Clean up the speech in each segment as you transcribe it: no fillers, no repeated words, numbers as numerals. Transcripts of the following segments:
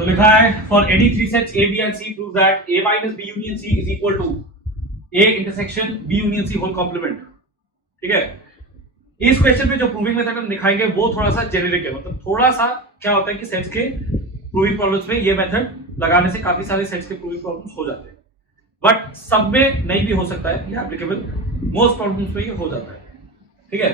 तो लिखा है for any three sets A B and C prove that A minus B union C is equal to A intersection B union C whole complement. ठीक है, इस question में जो proving method हम दिखाएंगे वो थोड़ा सा जेनेरिक है, मतलब थोड़ा सा क्या होता है कि सेट्स के प्रूविंग प्रॉब्लम्स में ये मेथड लगाने से काफी सारे सेट्स के प्रूविंग प्रॉब्लम्स हो जाते हैं, बट सब में नहीं भी हो सकता है, ये एप्लीकेबल मोस्ट प्रॉब्लम्स में ये हो जाता है। ठीक है,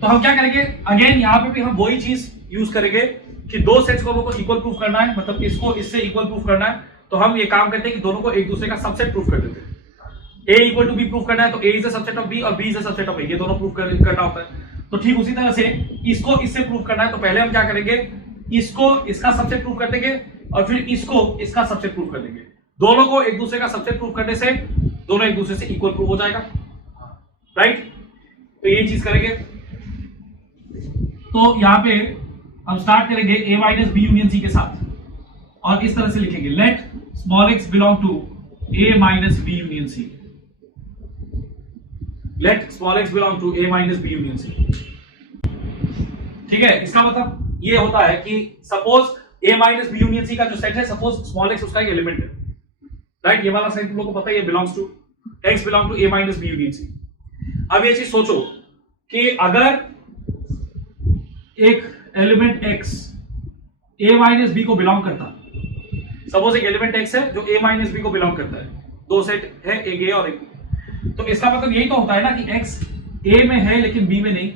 तो हम क्या करेंगे, अगेन यहाँ पे भी हम वही चीज यूज करेंगे कि दो सेट्स को हमको इक्वल प्रूफ करना है, मतलब इसको इससे इक्वल प्रूफ करना है, तो हम ये काम करते हैं कि दोनों को एक दूसरे का सबसेट प्रूफ कर देते हैं। A equal to B proof करना है तो A is a subset of B और B is a subset of A, ये दोनों प्रूफ करना होता है। तो ठीक उसी तरह से इसको इससे प्रूफ करना है, तो पहले हम क्या करेंगे, इसको इसका सबसेट प्रूफ कर देंगे और फिर इसको इसका सबसेट प्रूफ कर देंगे। दोनों को एक दूसरे का सबसेट प्रूफ करने से दोनों एक दूसरे से इक्वल प्रूफ हो जाएगा, राइट। तो ये चीज करेंगे। तो यहां पे हम स्टार्ट करेंगे A minus B union C के साथ और इस तरह से लिखेंगे let small x belong to A minus B union C. Let small x belong to A minus B union C. ठीक है, इसका मतलब ये होता है कि suppose A minus B union C का जो सेट है, सपोज स्मॉल x उसका एक एलिमेंट है, राइट। ये वाला सेट तुम लोग को पता है, ये belongs to x belong to A minus B union C. अब ये चीज सोचो कि अगर एक element x A minus B को बिलोंग करता, सपोज एक एलिमेंट x है जो A माइनस बी को बिलोंग करता है, दो सेट है, एक A और एक B, तो इसका मतलब यही तो होता है ना कि x A में है लेकिन B में नहीं,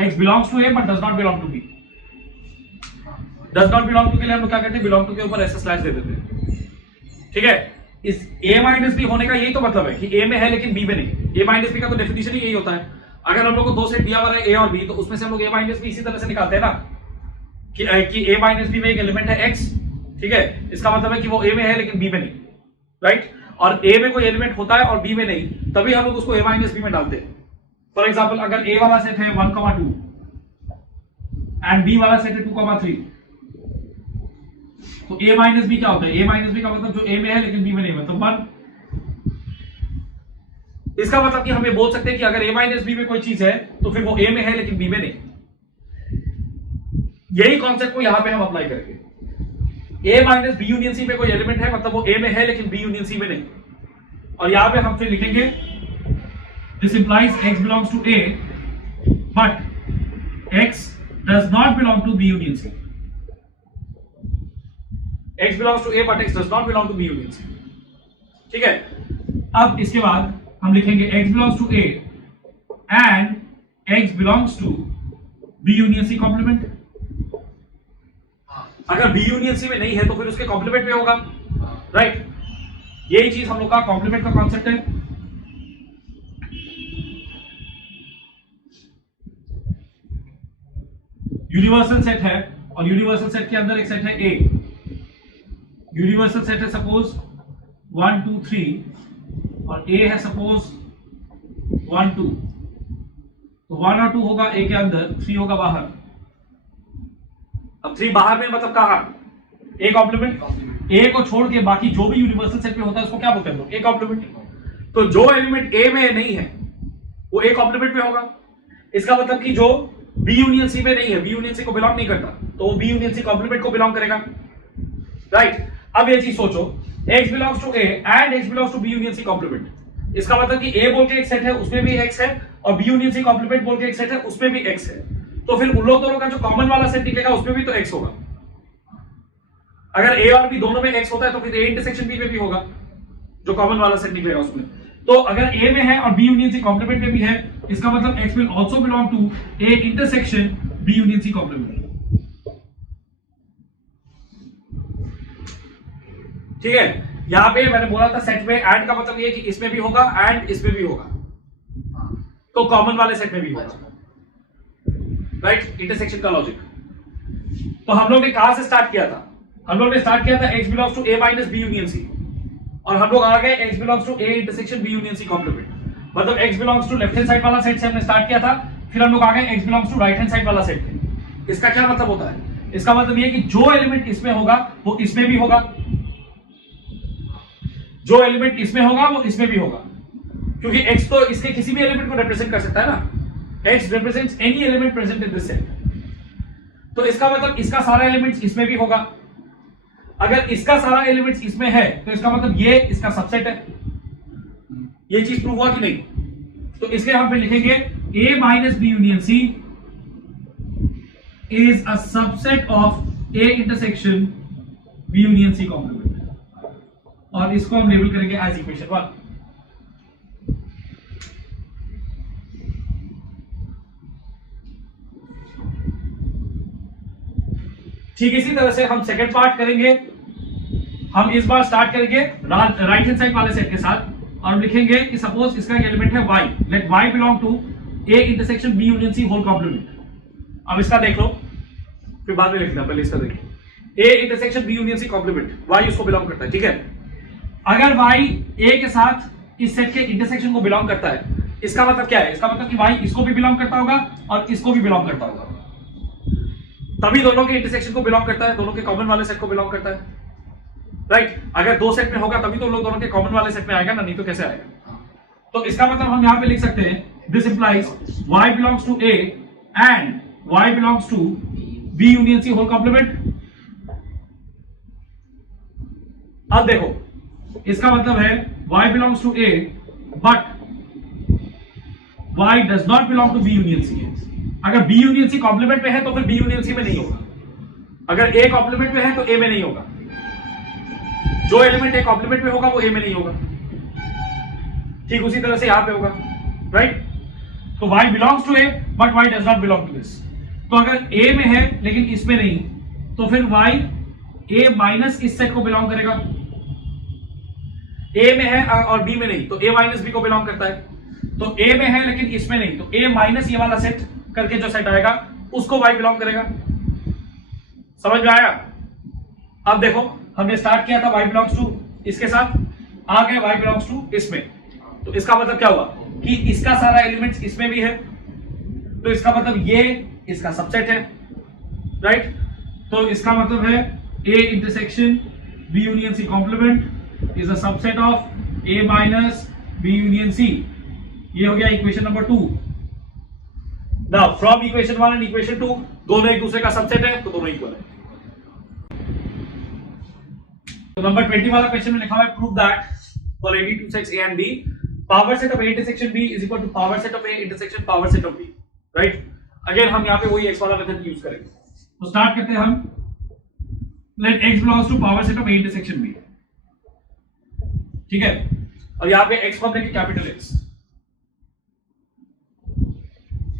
x belongs to A but does not belong to B। Does not belong to के लिए हम लोग क्या करते हैं, बिलोंग टू के ऊपर ऐसा स्लैश दे देते हैं। ठीक है, इस A माइनस बी होने का यही तो मतलब है कि A में है लेकिन B में नहीं। A माइनस बी का तो डेफिनेशन ही यही होता है। अगर हम लोग को दो सेट दिया हुआ है A और B, तो उसमें से हम लोग A माइनस बी इसी तरह से निकालते हैं ना कि A माइनस बी में एक एलिमेंट है x। ठीक है, इसका मतलब है कि वो A में है लेकिन B में नहीं, राइट। और A में कोई एलिमेंट होता है और B में नहीं, तभी हम लोग उसको A माइनस बी में डालते हैं। फॉर एग्जाम्पल अगर A वाला सेट है 1, 2 एंड B वाला सेट है 2, 3, तो A माइनस बी क्या होता है, A माइनस बी का मतलब जो A में है लेकिन B में नहीं, मतलब 1। इसका मतलब कि हम ये बोल सकते हैं कि अगर A माइनस बी में कोई चीज है तो फिर वो A में है लेकिन B में नहीं। यही कॉन्सेप्ट को यहां पे हम अप्लाई करेंगे। A minus B union C में कोई एलिमेंट है, मतलब वो A में है लेकिन B यूनियन सी में नहीं, और यहां पे हम फिर लिखेंगे this implies x belongs to A but x does not belong to B union C. x belongs to A but x does not belong to B union C. ठीक है, अब इसके बाद हम लिखेंगे x belongs to A and x belongs to B union C complement. अगर B union C में नहीं है तो फिर उसके कॉम्प्लीमेंट में होगा, राइट। यही चीज हम लोग का कॉम्प्लीमेंट का कॉन्सेप्ट है। यूनिवर्सल सेट है और यूनिवर्सल सेट के अंदर एक सेट है A। यूनिवर्सल सेट है सपोज 1, 2, 3 और A है सपोज 1, 2, तो 1 और 2 होगा A के अंदर, 3 होगा बाहर। अब 3 बाहर में मतलब कहां, A कॉम्प्लीमेंट। A को छोड़ के बाकी जो भी यूनिवर्सल सेट में होता है उसको क्या बोलते हैं लोग, A कॉम्प्लीमेंट। तो जो एलिमेंट A में नहीं है वो A कॉम्प्लीमेंट में होगा। इसका मतलब कि जो B यूनियन सी में नहीं है, B यूनियन सी को बिलोंग नहीं करता, तो वो B यूनियन सी कॉम्प्लीमेंट को बिलोंग करेगा, राइट। अब ये चीज सोचो, x belongs to A and x belongs to B union C complement. इसका मतलब कि A बोल के एक सेट है उसमें भी x है और B यूनियन सी कॉम्प्लीमेंट बोल के एक सेट है उसमें भी x है, तो फिर उन लोग दोनों का जो कॉमन वाला सेट निकलेगा उसमें भी तो x होगा। अगर A और B दोनों में x होता है तो फिर A इंटरसेक्शन B में भी होगा, जो कॉमन वाला सेट निकलेगा उसमें। तो अगर A में है और B यूनियन सी कॉम्प्लीमेंट में भी है, इसका मतलब x will also belong to A intersection B union C complement. ठीक है, यहां पे मैंने बोला था सेट में एंड का मतलब ये कि इसमें भी होगा एंड इसमें भी होगा, तो कॉमन वाले सेट में भी होगा, राइट। इंटरसेक्शन का लॉजिक। तो हम लोग ने कहां से स्टार्ट किया था, हम लोग ने स्टार्ट किया था x belongs to A minus B union C, और हम लोग आ गए x belongs to A intersection B union C complement. मतलब x belongs to left hand side वाला सेट से हमने स्टार्ट किया था, फिर हम लोग आ गए x belongs to right hand side वाला सेट पे। इसका क्या मतलब होता है, इसका मतलब ये कि जो एलिमेंट इसमें होगा वो इसमें भी होगा, जो एलिमेंट इसमें होगा वो इसमें भी होगा, क्योंकि x तो इसके किसी भी एलिमेंट को रिप्रेजेंट कर सकता है ना, x represents any element present in this set. तो इसका मतलब इसका सारा एलिमेंट्स इसमें भी होगा। अगर इसका सारा एलिमेंट्स इसमें है तो इसका मतलब ये इसका सबसेट है। ये चीज प्रूव हुआ कि नहीं? तो इसके हम पे लिखेंगे A minus B union C is a subset of A intersection B union C complement, और इसको हम लेबल करेंगे एज इक्वेशन 1। ठीक इसी तरह से हम सेकंड पार्ट करेंगे। हम इस बार स्टार्ट करेंगे राइट हैंड साइड वाले सेट के साथ, और हम लिखेंगे कि सपोज इसका एलिमेंट है y, let y belong to A intersection B union C whole complement. अब इसका देख लो, फिर बाद में लिखना, पहले इसका देखिए। A intersection B union C complement, y उसको बिलोंग करता है, ठीक है। अगर y A के साथ इस सेट के इंटरसेक्शन को बिलोंग करता है, इसका मतलब क्या है? इसका मतलब कि y इसको भी बिलोंग करता होगा और इसको भी बिलोंग करता होगा, तभी दोनों के इंटरसेक्शन को बिलोंग करता है, दोनों के कॉमन वाले सेट को बिलोंग करता है, राइट। अगर दो सेट में होगा तभी तो लोग दोनों के कॉमन वाले सेट में आएगा ना, नहीं तो कैसे आएगा? तो इसका मतलब हम यहां पे लिख सकते हैं this implies y belongs to A and y belongs to B union C whole complement. अब देखो, इसका मतलब है y belongs to A but y does not belong to B union C। अगर B यूनियन C कॉम्प्लीमेंट में है तो फिर B यूनियन C में नहीं होगा, अगर A कॉम्प्लीमेंट में है तो A में नहीं होगा, जो एलिमेंट A कॉम्प्लीमेंट में होगा वो A में नहीं होगा। ठीक उसी तरह से यहां पे होगा, राइट। तो y belongs to A but y does not belong to this. तो अगर A में है लेकिन इसमें नहीं, तो फिर y A माइनस इस सेट को बिलोंग करेगा। A में है और B में नहीं, तो A माइनस B को बिलोंग करता है। तो A में है लेकिन इसमें नहीं, तो A माइनस ये वाला सेट करके जो सेट आएगा उसको y बिलोंग करेगा। समझ में आया? अब देखो, हमने स्टार्ट किया था y बिलोंग्स टू इसके साथ, आ गए y बिलोंग्स टू इसमें, तो इसका मतलब क्या हुआ कि इसका सारा एलिमेंट्स इसमें भी है, तो इसका मतलब ये इसका सबसेट है, राइट। तो इसका मतलब है A intersection B union C complement is a subset of A minus B union C। ये हो गया equation number 2। Now from equation 1 and equation 2 दोनों एक दूसरे का सबसेट है, तो दोनों इक्वल है। तो नंबर 20 वाला क्वेश्चन में लिखा हुआ है prove that for any two sets A and B power set of A intersection B is equal to power set of A intersection power set of B, right. Again हम यहाँ पे वही x वाला method use करेंगे। तो start करते हैं हम, let x belongs to power set of A intersection B, ठीक है। और यहाँ पे x को हम लेंगे कैपिटल X,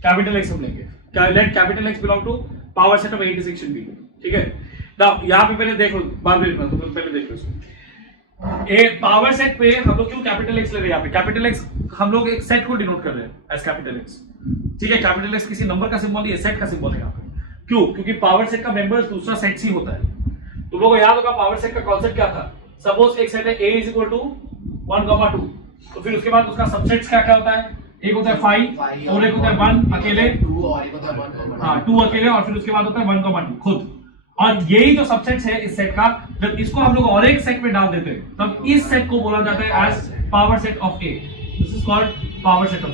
कैपिटल X हम लेंगे, let capital X belong to power set of A intersection B, ठीक है। नाउ यहाँ पे पहले देख लो, बाद में लिखना, तो पहले देख लो इसको। ए पावर सेट पे हम लोग क्यों कैपिटल X ले रहे हैं? यहाँ पे कैपिटल X हम लोग एक सेट को डिनोट कर रहे हैं एज कैपिटल X, ठीक है। कैपिटल X किसी नंबर का सिंबल नहीं है, सेट का सिंबल है यहाँ पे। क्यों? क्योंकि पावर सेट का मेंबर्स दूसरा सेट ही होता है। तुम लोगों को याद होगा पावर सेट का कॉन्सेप्ट क्या था? सपोज एक सेट है A इज इक्वल टू 1, 2, तो फिर उसके बाद उसका सबसेट्स क्या क्या होता है? एक होता है 5 और एक होता है 1 अकेले, 2 अकेले, और फिर उसके बाद होता है 1, 2 खुद। और यही जो सबसेट्स है इस सेट का, जब इसको हम लोग और एक सेट में डाल देते हैं तब इस सेट को बोला जाता है as power set of A. This is called power set of A.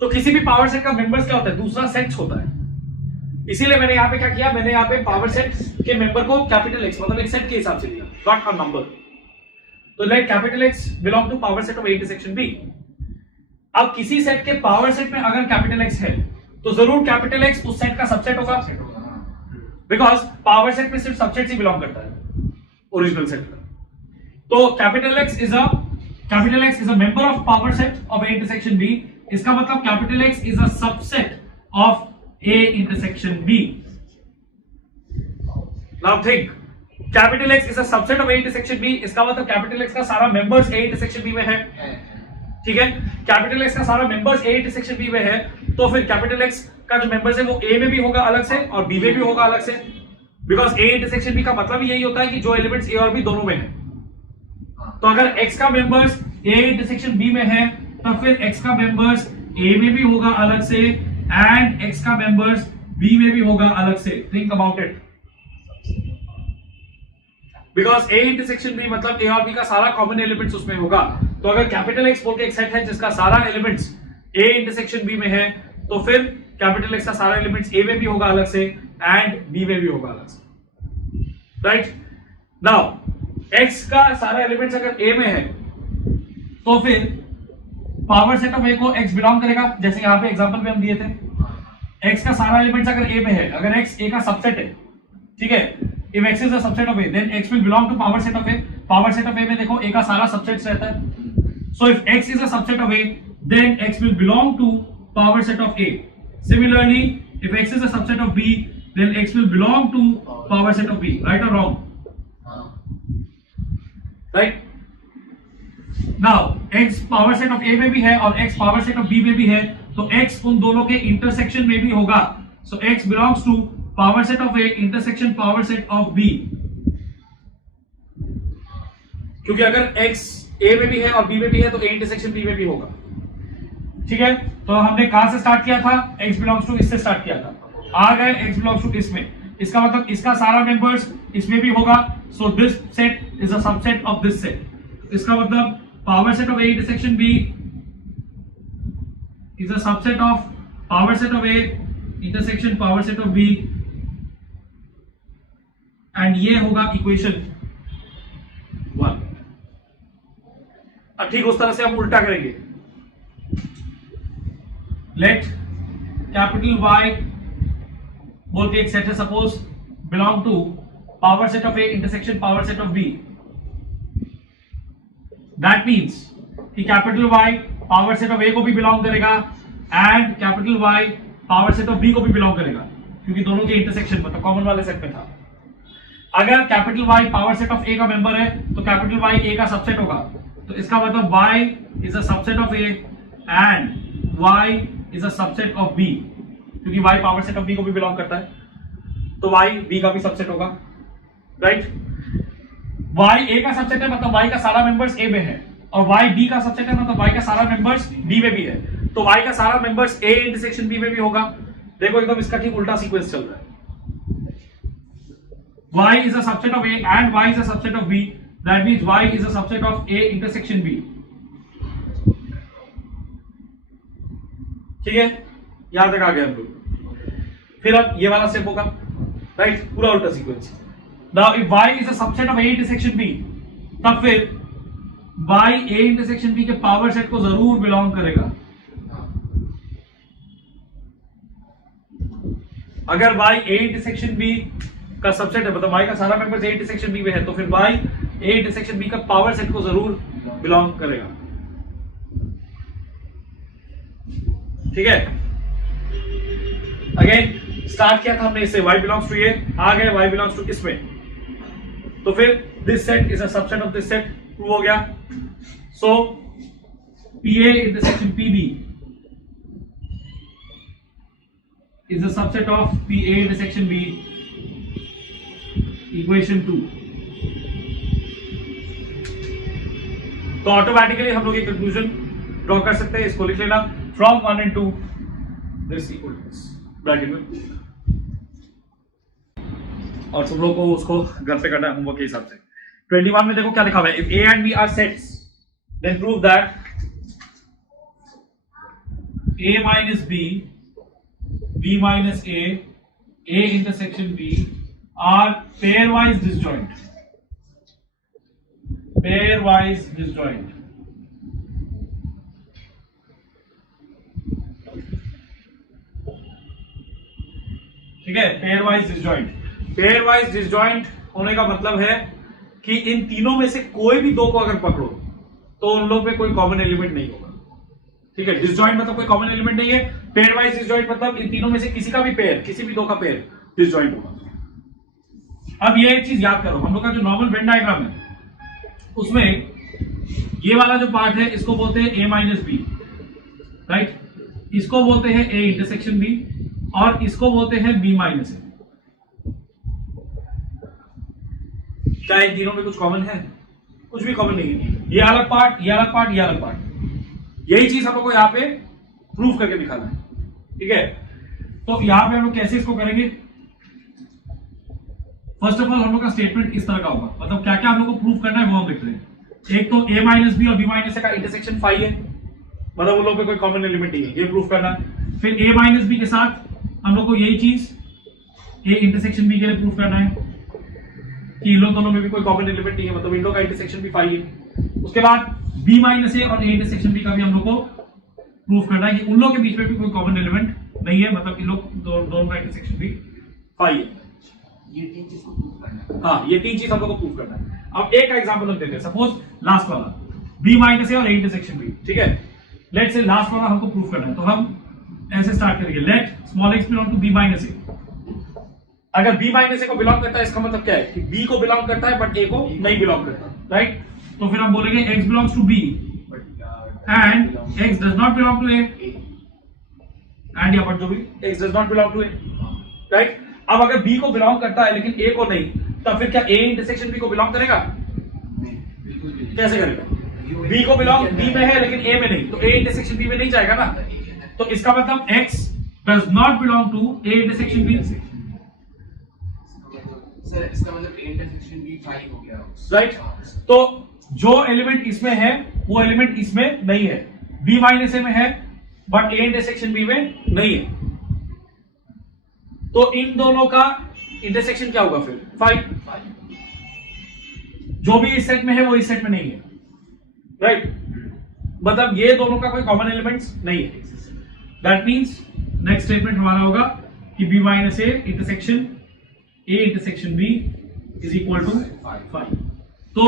तो किसी भी पावर सेट का मेंबर्स क्या होता है? दूसरा सेट होता है। इसीलिए मैंने यहाँ पे क्या किया, मैंने यहाँ पे पावर सेट के मेंबर को कैपिटल X मतलब एक सेट के हिसाब से लिया, नॉट अ नंबर। तो let capital X belong to power set of A intersection B। अब किसी सेट के पावर सेट में अगर कैपिटल X है तो जरूर कैपिटल X उस सेट का सबसेट होगा, बिकॉज पावर सेट में सिर्फ सबसेट ही बिलोंग करता है ओरिजिनल सेट का। तो capital X is a member of power set of A intersection B। इसका मतलब capital X is a subset of A intersection B। Now think, capital X is a subset of A intersection B, इसका मतलब capital X का सारा members A intersection B में है, ठीक है। कैपिटल X का सारा मेंबर्स A इंटरसेक्शन B में है, तो फिर कैपिटल X का जो मेंबर्स है वो A में भी होगा अलग से और B में भी होगा अलग से, बिकॉज A इंटरसेक्शन B का मतलब यही होता है कि जो एलिमेंट्स A और B दोनों में है। तो अगर X का मेंबर्स A इंटरसेक्शन B में है तो फिर X का मेंबर्स A में भी होगा अलग से एंड X का मेंबर्स B में भी होगा अलग से। Think about it, because A intersection B मतलब A और B का सारा कॉमन एलिमेंट्स उसमें होगा। तो अगर कैपिटल X बोल के एक सेट है जिसका सारा एलिमेंट्स A इंटरसेक्शन B में है, तो फिर कैपिटल एक्स का सारा एलिमेंट्स ए में भी होगा अलग से एंड बी में भी होगा अलग से, राइट। नाउ एक्स का सारा एलिमेंट्स अगर ए में है तो फिर पावर सेट ऑफ ए को एक्स बिलोंग करेगा, जैसे यहां पे एग्जांपल में हम दिए थे। एक्स का सारा एलिमेंट्स अगर ए में है, अगर एक्स ए का सबसेट है, ठीक है, if X is a subset of A then X will belong to power set of A. Power set of A में देखो ए का सारा सबसेट्स रहता है, so if X is a subset of A then X will belong to power set of A. Similarly if X is a subset of B then X will belong to power set of B, right और wrong? Right. Now x power set of a में भी है और x power set of b में भी है, तो x उन दोनों के इंटरसेक्शन में भी होगा। So x belongs to power set of a intersection power set of b, क्योंकि अगर x a में भी है और b में भी है तो a इंटरसेक्शन b में भी होगा, ठीक है। तो हमने कहां से स्टार्ट किया था? x बिलोंग्स टू इससे स्टार्ट किया था, आ गए x बिलोंग्स टू इसमें, इसका मतलब इसका सारा मेंबर्स इसमें भी होगा। So this set is a subset of this set. इसका मतलब power set of A intersection B is a subset of power set of A intersection power set of B, and ये होगा इक्वेशन 1। अब ठीक उस तरह से हम उल्टा करेंगे। लेट कैपिटल Y बोल के एक सेट है suppose belong to power set of A intersection power set of B। That means कि capital Y power set of A को भी बिलोंग करेगा and capital Y power set of B को भी बिलोंग करेगा, क्योंकि दोनों के इंटरसेक्शन मतलब कॉमन वाले सेट में था। अगर capital Y power set of A का मेंबर है तो कैपिटल Y A का सबसेट होगा, तो इसका मतलब Y is a subset of A and Y is a subset of B, क्योंकि Y power set of B को भी बिलोंग करता है, तो Y B का भी सबसेट होगा, राइट। Y A का सबसेट है मतलब Y का सारा मेंबर्स A में है, और Y B का सबसेट है मतलब Y का सारा मेंबर्स B में भी है, तो Y का सारा मेंबर्स A इंटरसेक्शन B में भी होगा। देखो एकदम इसका ठीक उल्टा सीक्वेंस चल रहा है। Y is a subset of A and Y is a subset of B, that means Y is a subset of A intersection B, ठीक है, यहां तक आ गए हम लोग। फिर अब ये वाला स्टेप होगा, राइट, पूरा उल्टा sequence. Now if Y is a subset of A intersection B, तब फिर Y A intersection B के पावर सेट को जरूर बिलोंग करेगा। अगर Y A intersection B का सबसेट है मतलब Y का सारा मेंबर्स A intersection B में है, तो फिर Y A intersection B का पावर सेट को जरूर बिलोंग करेगा, ठीक है। अगेन स्टार्ट किया था हमने इससे, Y बिलोंग्स टू ये, आ गए Y बिलोंग्स टू इसमें, तो फिर this set is a subset of this set, prove हो गया। सो PA intersection PB is a subset of PA intersection B, equation 2। तो ऑटोमेटिकली हम लोग एक कंक्लूजन ड्रॉ कर सकते हैं, इसको लिख लेना, from 1 and 2 this equal to this, bracket में, और तुम लोग को उसको घर पे करना है होमवर्क के हिसाब से। 21 में देखो क्या लिखा हुआ है, if A and B are sets then prove that A minus B, B minus A intersection B are pairwise disjoint, pairwise disjoint, ठीक है, pairwise disjoint। पेयरवाइज डिसजॉइंट होने का मतलब है कि इन तीनों में से कोई भी दो को अगर पकड़ो तो उन लोग में कोई कॉमन एलिमेंट नहीं होगा, ठीक है। डिसजॉइंट मतलब कोई कॉमन एलिमेंट नहीं है, पेयरवाइज डिसजॉइंट मतलब इन तीनों में से किसी का भी पेयर, किसी भी दो का पेयर डिसजॉइंट होगा। अब ये एक चीज याद करो, हम लोग का जो नॉर्मल वेन डायग्राम है उसमें ये वाला जो पार्ट है इसको बोलते हैं A माइनस बी, राइट, इसको बोलते हैं A इंटरसेक्शन B और इसको बोलते हैं B माइनस A। क्या इन तीनों में कुछ कॉमन है? कुछ भी कॉमन नहीं है। ये अलग पार्ट, ये अलग पार्ट, ये अलग पार्ट, यही चीज हम लोग को यहाँ पे प्रूफ करके दिखाना है, ठीक है। तो यहाँ पे हम लोग कैसे इसको करेंगे? फर्स्ट ऑफ ऑल हम लोग का स्टेटमेंट इस तरह का होगा, मतलब क्या क्या हम लोग को प्रूफ करना है वो हम देख रहे हैं। एक तो A माइनस बी और B माइनस ए का इंटरसेक्शन फाई है, मतलब उन लोग पे कोई कॉमन एलिमेंट नहीं है, ये प्रूफ करना है। फिर a माइनस बी के साथ हम लोग को यही चीज a इंटरसेक्शन b के लिए प्रूफ करना है कि इन लोग दोनों में भी कोई कॉमन एलिमेंट नहीं है, मतलब इन लोग का इंटरसेक्शन भी फाई है। उसके बाद b माइनस a और a इंटरसेक्शन b का भी हम लोग को प्रूफ करना है कि उन लोग के बीच में भी कोई कॉमन एलिमेंट नहीं है, मतलब इन लोग दोनों का इंटरसेक्शन भी फाई है। ये तीन चीज को प्रूफ करना है। हाँ, ये तीन चीज हम लोग को प्रूफ करना है। अब एक का एग्जांपल हम देते हैं, सपोज लास्ट वाला b माइनस a और a इंटरसेक्शन b, ठीक है। लेट्स से लास्ट वाला हमको प्रूफ करना है, तो हम ऐसे स्टार्ट करेंगे, let small x belong to b minus a। अगर b माइनस a को बिलोंग करता है इसका मतलब क्या है कि b को बिलोंग करता है बट a को नहीं बिलोंग करता, राइट। तो फिर हम बोलेंगे x belongs to b and x does not belong to a, and यहाँ पर जो भी x does not belong to a, right. अब अगर b को बिलोंग करता है लेकिन a को नहीं, तब फिर क्या a इंटरसेक्शन b को बिलोंग करेगा? कैसे करेगा? b को बिलोंग b में है लेकिन a में नहीं, तो a इंटरसेक्शन b में नहीं जाएगा ना। तो इसका मतलब x does not belong to a intersection b, sir इसका मतलब इंटरसेक्शन भी 5 हो गया, राइट। तो जो एलिमेंट इसमें है वो एलिमेंट इसमें नहीं है, b माइनस a में है बट a इंटरसेक्शन b में नहीं है। तो इन दोनों का इंटरसेक्शन क्या होगा फिर? 5। जो भी इस सेट में है वो इस सेट में नहीं है, राइट। मतलब ये दोनों का कोई कॉमन एलिमेंट्स नहीं है। दैट मींस नेक्स्ट स्टेटमेंट हमारा होगा कि b minus a intersection a intersection b is equal to 5। तो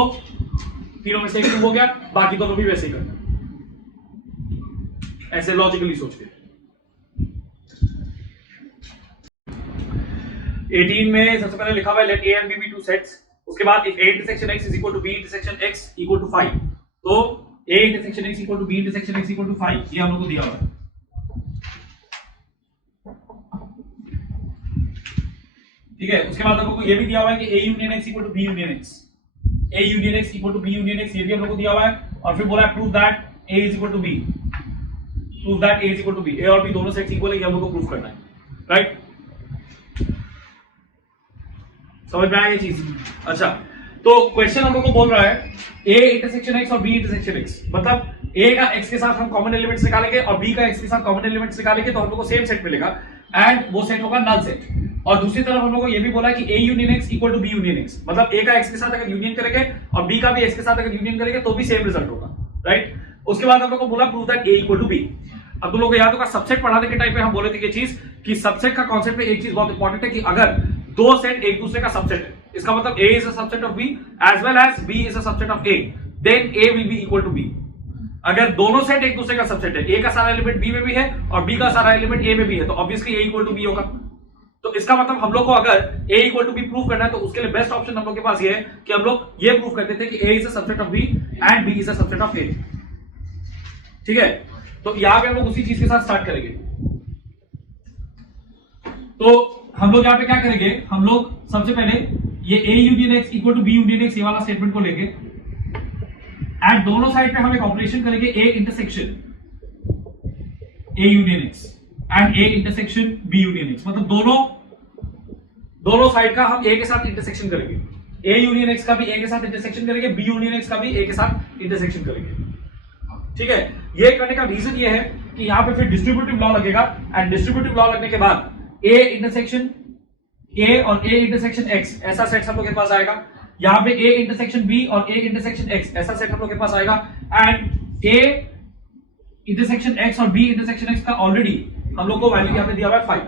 तीनों में से एक हो गया, बाकी दोनों भी वैसे ही करना, ऐसे लॉजिकली सोच के। 18 में सबसे पहले लिखा हुआ है late a and b be two sets, उसके बाद if a intersection x is equal to b intersection x equal to 5, तो a intersection x equal to b intersection x equal to 5 ये हम लोग को दिया हुआ है। ठीक है, उसके बाद हम लोग को ये भी दिया हुआ है कि a union x equal to b union x, a union x equal to b union x, ये भी हम लोग को दिया हुआ है। और फिर बोला है prove that a is equal to b, prove that a is equal to b, a और b दोनों सेट्स इक्वल है, ये हम लोग को प्रूफ करना है, राइट। समझ में आया ये चीज? अच्छा, तो क्वेश्चन हम लोग को बोल रहा है a इंटरसेक्शन x और b इंटरसेक्शन x, मतलब a का x के साथ हम कॉमन एलिमेंट्स निकालेंगे और b का x के साथ कॉमन एलिमेंट्स निकालेंगे, तो हम लोग को सेम सेट मिलेगा एंड वो सेट होगा नल सेट। और दूसरी तरफ हम लोग को ये भी बोला कि a union x equal to b union x, मतलब a का x के साथ अगर यूनियन करेंगे और b का भी x के साथ अगर यूनियन करेंगे तो भी सेम रिजल्ट होगा, राइट। उसके बाद हम लोग को बोला prove that a equal to b। अब तुम लोग याद होगा सबसेट पढ़ाने के टाइम पे हम बोले थे ये चीज कि सबसेट का कॉन्सेप्ट में एक चीज बहुत इंपॉर्टेंट है कि अगर दो सेट एक दूसरे का सबसेट है, इसका मतलब a is a subset of b as well as b is a subset of a, then a will be equal to b। अगर दोनों सेट एक दूसरे का सबसेट है, a का सारा एलिमेंट b में भी है और b का सारा एलिमेंट a में भी है, तो obviously a equal to b होगा। तो इसका मतलब हम लोग को अगर a equal to b prove करना है तो उसके लिए बेस्ट ऑप्शन हम लोग के पास ये है कि हम लोग ये प्रूव करते थे कि a is a subset of b and b is a subset of a। ठीक है, तो यहां पे हम लोग उसी चीज के साथ स्टार्ट करेंगे। तो हम लोग यहाँ पे क्या करेंगे, हम लोग सबसे पहले ये a union x equal to b union x ये वाला स्टेटमेंट को लेंगे एंड दोनों साइड पे हम एक ऑपरेशन करेंगे a intersection a union x and a intersection b union x, मतलब दोनों साइड का हम a के साथ इंटरसेक्शन करेंगे। a यूनियन x का भी a के साथ इंटरसेक्शन करेंगे, b यूनियन x का भी a के साथ इंटरसेक्शन करेंगे। ठीक है, ये करने का रीजन ये है कि यहां पे फिर डिस्ट्रीब्यूटिव लॉ लगेगा एंड डिस्ट्रीब्यूटिव लॉ लगने के बाद a इंटरसेक्शन a और a इंटरसेक्शन x ऐसा सेट हम लोग के पास आएगा, यहां पे a इंटरसेक्शन b और a इंटरसेक्शन x ऐसा सेट हम लोग के पास आएगा एंड a इंटरसेक्शन x और b इंटरसेक्शन x का ऑलरेडी हम लोग को वैल्यू यहां पे दिया हुआ है 5,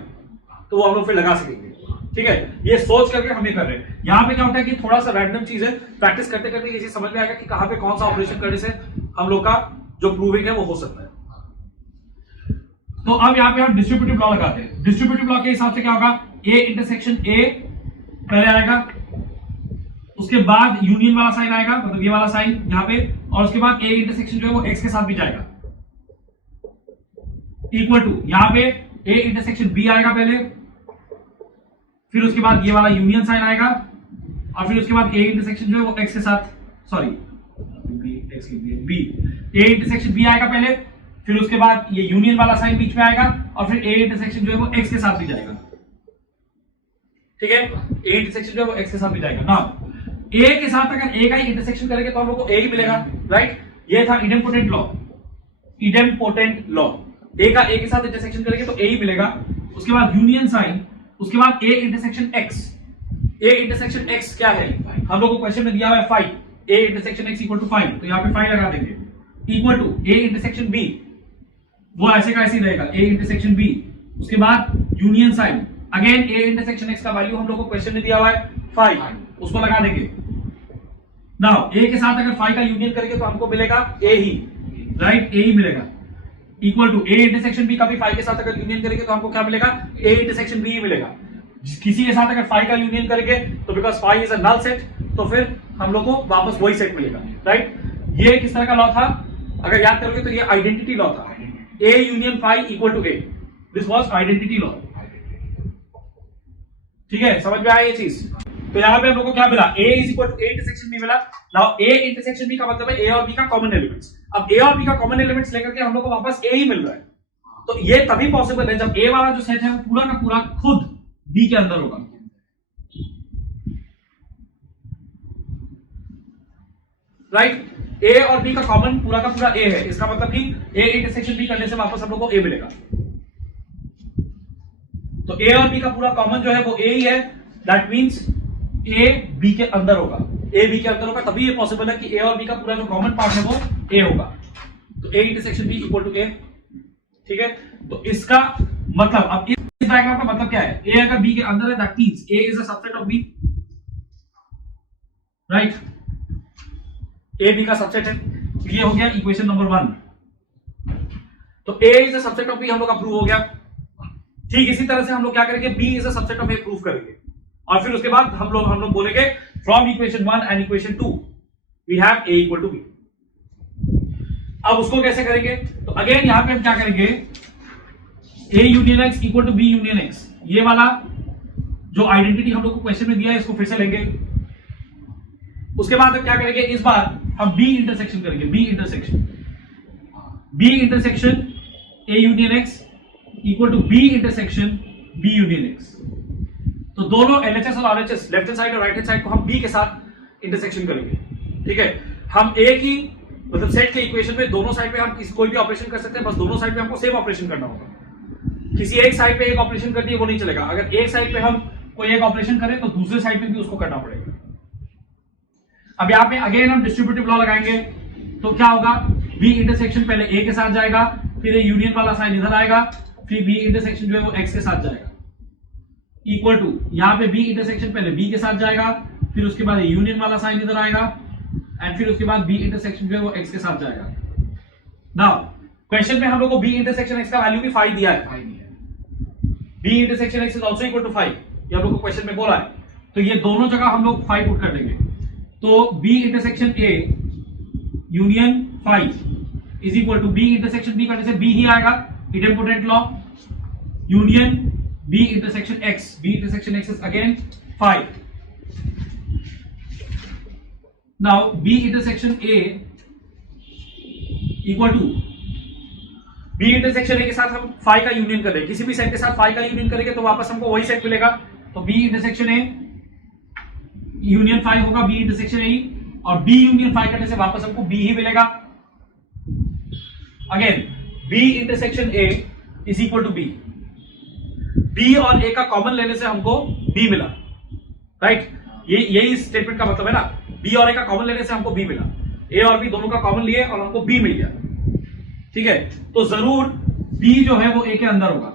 तो वो हम लोग फिर लगा सकेंगे। ठीक है, ये सोच करके हम ये कर रहे हैं। यहां पे क्या होता है कि थोड़ा सा रैंडम चीज है, प्रैक्टिस करते करते ये चीज समझ में आएगा कि कहां पे कौन सा ऑपरेशन करने से हम लोग का जो प्रूविंग है वो हो सकता है। तो अब यहां पे हम डिस्ट्रीब्यूटिव लॉ लगाते हैं। डिस्ट्रीब्यूटिव लॉ के हिसाब से क्या होगा, a इंटरसेक्शन a पहले आएगा, उसके बाद यूनियन वाला साइन आएगा, मतलब ये वाला साइन यहां पे, और उसके बाद a इंटरसेक्शन जो है वो x के साथ भी जाएगा इक्वल टू, यहां पे a इंटरसेक्शन b आएगा पहले, फिर उसके बाद ये वाला यूनियन साइन आएगा और फिर उसके बाद a इंटरसेक्शन जो है वो x के साथ, sorry b, a intersection b आएगा पहले, फिर उसके बाद ये यूनियन वाला साइन बीच में आएगा और फिर a इंटरसेक्शन जो है वो x के साथ भी जाएगा। ठीक है, a इंटरसेक्शन जो है वो x के साथ भी जाएगा। नाउ a के साथ अगर a का ही इंटरसेक्शन करेंगे तो हम लोग को a ही मिलेगा, राइट। ये था इडेम्पोटेंट लॉ, इडेम्पोटेंट लॉ। ए का ए के साथ इंटरसेक्शन करेंगे तो ए ही मिलेगा, उसके बाद यूनियन साइन, उसके बाद ए इंटरसेक्शन एक्स। ए इंटरसेक्शन एक्स क्या है, हम लोग को क्वेश्चन में दिया हुआ है 5, A intersection X equal to 5, तो यहाँ पे 5 लगा देंगे, equal to A intersection B, वो ऐसे का ऐसे ही रहेगा, ए इंटरसेक्शन बी, उसके बाद union sign, again A intersection X का वैल्यू हम लोग को क्वेश्चन में दिया हुआ है 5, उसको लगा देंगे। नाउ ए के साथ अगर 5 का यूनियन करेंगे तो हमको मिलेगा ए ही, राइट, ए ही मिलेगा, equal to A intersection B का भी 5 के साथ अगर यूनियन करेंगे तो हमको क्या मिलेगा, ए इंटरसेक्शन बी ही मिलेगा। किसी के साथ अगर 5 का यूनियन करेंगे तो because 5 is a null set, तो फिर हम लोग को वापस वही सेट मिलेगा, राइट। ये किस तरह का लॉ था, अगर याद करोगे तो ये आइडेंटिटी लॉ था, A union 5 equal to A, this was identity law. ठीक है, समझ में आया ये चीज। तो यहां पे हम लोग को क्या मिला, a is equal to A intersection B मिला। नाउ a इंटरसेक्शन b का मतलब है a और b का कॉमन एलिमेंट्स। अब a और b का कॉमन एलिमेंट्स लेकर के हम लोग को वापस a ही मिल रहा है, तो ये तभी पॉसिबल है जब a वाला जो सेट है वो पूरा का पूरा खुद b के अंदर होगा। राइट, a और b का कॉमन पूरा का पूरा a है, इसका मतलब कि a इंटरसेक्शन b करने से वापस हम लोग को a मिलेगा। तो a और b का पूरा कॉमन जो है वो a ही है, दैट मींस a b के अंदर होगा, a b के अंदर होगा, तभी ये पॉसिबल है कि a और b का पूरा जो कॉमन पार्ट है वो a होगा। तो a intersection b equal to a, ठीक है। तो इसका मतलब, अब इस डायग्राम का मतलब क्या है, a अगर b के अंदर है that means a is a subset of b, right, a b का सबसेट है, ये हो गया इक्वेशन नंबर 1। तो a is a subset of b हम लोग का प्रूव हो गया। ठीक इसी तरह से हम लोग क्या करेंगे, b is a subset of a prove करेंगे, और फिर उसके बाद हम लोग बोलेंगे from equation 1 and equation 2 we have a equal to b। अब उसको कैसे करेंगे, तो अगेन यहां पे हम क्या करेंगे, a union x equal to b union x, ये वाला जो आइडेंटिटी हम लोग को क्वेश्चन में दिया है इसको फिर से लेंगे। उसके बाद हम क्या करेंगे, इस बार हम b इंटरसेक्शन करेंगे, b intersection a union x equal to b intersection b union x। तो दोनों LHS और RHS, लेफ्ट हैंड साइड और राइट हैंड साइड को हम b के साथ इंटरसेक्शन करेंगे। ठीक है, हम एक ही मतलब सेट के इक्वेशन में दोनों साइड पे हम कोई भी ऑपरेशन कर सकते हैं, बस दोनों साइड पे हमको सेम ऑपरेशन करना होगा। किसी एक साइड पे एक ऑपरेशन कर दिए वो नहीं चलेगा, अगर एक साइड पे हम कोई एक ऑपरेशन करें तो दूसरे साइड पे भी उसको करना पड़ेगा। अब यहाँ पे अगेन हम डिस्ट्रीब्यूटिव लॉ लगाएंगे, तो क्या होगा, b इंटरसेक्शन पहले a के साथ जाएगा, फिर ये यूनियन वाला साइन इधर आएगा, फिर b इंटरसेक्शन जो है वो x के साथ जाएगा, इक्वल टू यहाँ पे b इंटरसेक्शन पहले b के साथ जाएगा, फिर उसके बाद यूनियन वाला साइन इधर आएगा, एंड फिर उसके बाद b इंटरसेक्शन जो है वो x के साथ जाएगा। नाउ क्वेश्चन में हम लोग को b इंटरसेक्शन x का वैल्यू भी 5 दिया है, b intersection x is also equal to 5, ये हम लोग को क्वेश्चन में बोला है, तो ये दोनों जगह हम लोग 5 पुट कर देंगे। तो b intersection a union 5 is equal to b intersection b करने से b ही आएगा, idempotent law, union b intersection x is again 5. Now b intersection a equal to b intersection a के साथ हम 5 का यूनियन करेंगे, किसी भी सेट के साथ 5 का यूनियन करेंगे तो वापस हमको वही सेट मिलेगा। तो b इंटरसेक्शन a यूनियन 5 होगा b इंटरसेक्शन a, और b यूनियन 5 करने से वापस हमको b ही मिलेगा। Again b intersection a is equal to b, b और a का कॉमन लेने से हमको b मिला, राइट, यही स्टेटमेंट का मतलब है ना, b और a का कॉमन लेने से हमको b मिला, a और b दोनों का कॉमन लिए और हमको b मिल गया। ठीक है, तो जरूर b जो है वो a के अंदर होगा,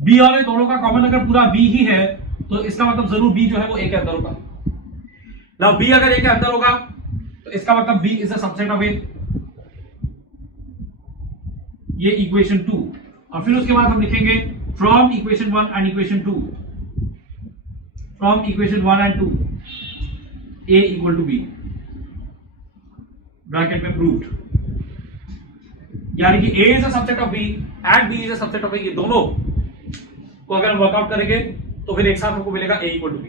b और a दोनों का कॉमन अगर पूरा b ही है तो इसका मतलब जरूर b जो है वो a के अंदर होगा। नाउ b अगर a के अंदर होगा तो इसका मतलब b is a subset of a, ये इक्वेशन 2, और फिर उसके बाद हम लिखेंगे from equation 1 and equation 2, from equation 1 and 2 a equal to b, bracket में प्रूव्ड, यानी कि a is a subset of b and b is a subset of a, ये दोनों को अगर हम वर्कआउट करेंगे तो फिर एक साथ हमको मिलेगा a इक्वल टू b।